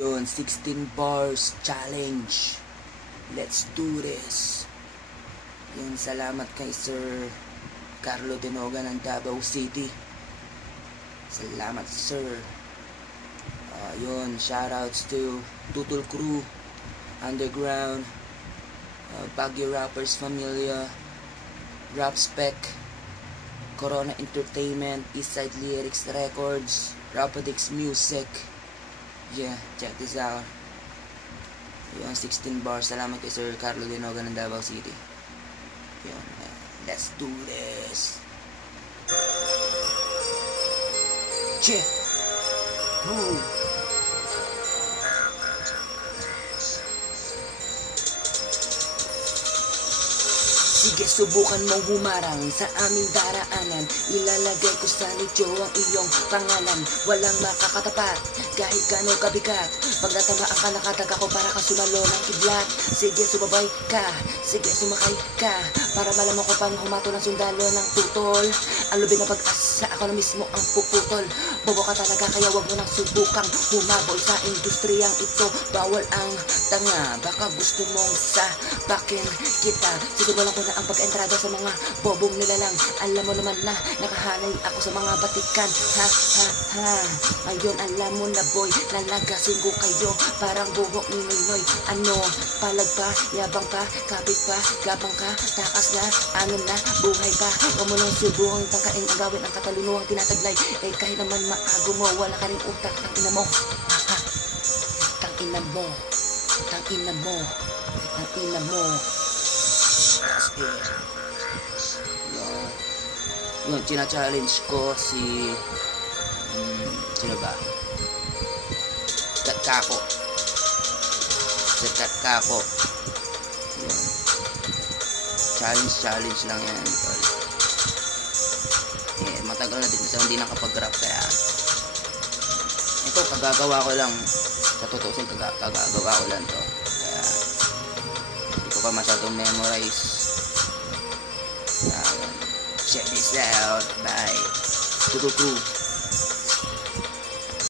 Yun, 16 bars challenge. Let's do this. Yun, salamat kay Sir Carlo Denoga ng Davao City. Salamat, sir. Yun, shoutouts to Tutul Crew, Underground, Baguio Rappers Familia, Rap Spec, Corona Entertainment, Eastside Lyrics Records, Rapadix Music. Yeah, check this out. Yun, 16 bars. Salamat kay Sir Carlo Denoga ng Davao City. Yun, let's do this. Check. Boom. Sige, subukan mong humarang sa aming daraanan. Ilalagay ko sa nityo ang iyong pangalan. Walang makakatapat, kahit gano'ng kabigat. Pag natamaan ka, nakataga ko para ka sumalo ng kidlat. Sige, sumabay ka, sige, sumakay ka, para malaman ko paano humato ng sundalo ng tutol. Ang lubid na pag-asa, ako na mismo ang puputol. Bobo ka talaga, kaya wag mo nang subukang humabol sa industriyang ito. Bawal ang tanga, baka gusto mong sapakin kita. Sigulan ko na ang pag-entrada sa mga bobong nilalang. Alam mo naman na nakahanay ako sa mga batikan. Ha ha ha. Ngayon alam mo na boy, lalagasin ko kayo parang buhok ni Noynoy. Ano, palag pa, yabang pa, kapit pa, gapang ka, takas na, ano na, buhay pa. Huwag mo nang subukang tangkain ang gawin ang katalunuang tinataglay. Eh kahit naman maago mo, wala ka rin utak, tang ina mo. Ha. Tang ina mo. Tang ina mo. Tang ina mo. Yun, china-challenge ko si sino ba? Katkako. Si Katkako. Yun. Challenge lang yan, tol. Eh, matagal na din kasi hindi nakapag-rap, kaya ito, kagagawa ko lang. Sa tutusin, kagagawa ko lang to. Kaya hindi ko pa masyadong memorize. Check this out. Bye. Tututu.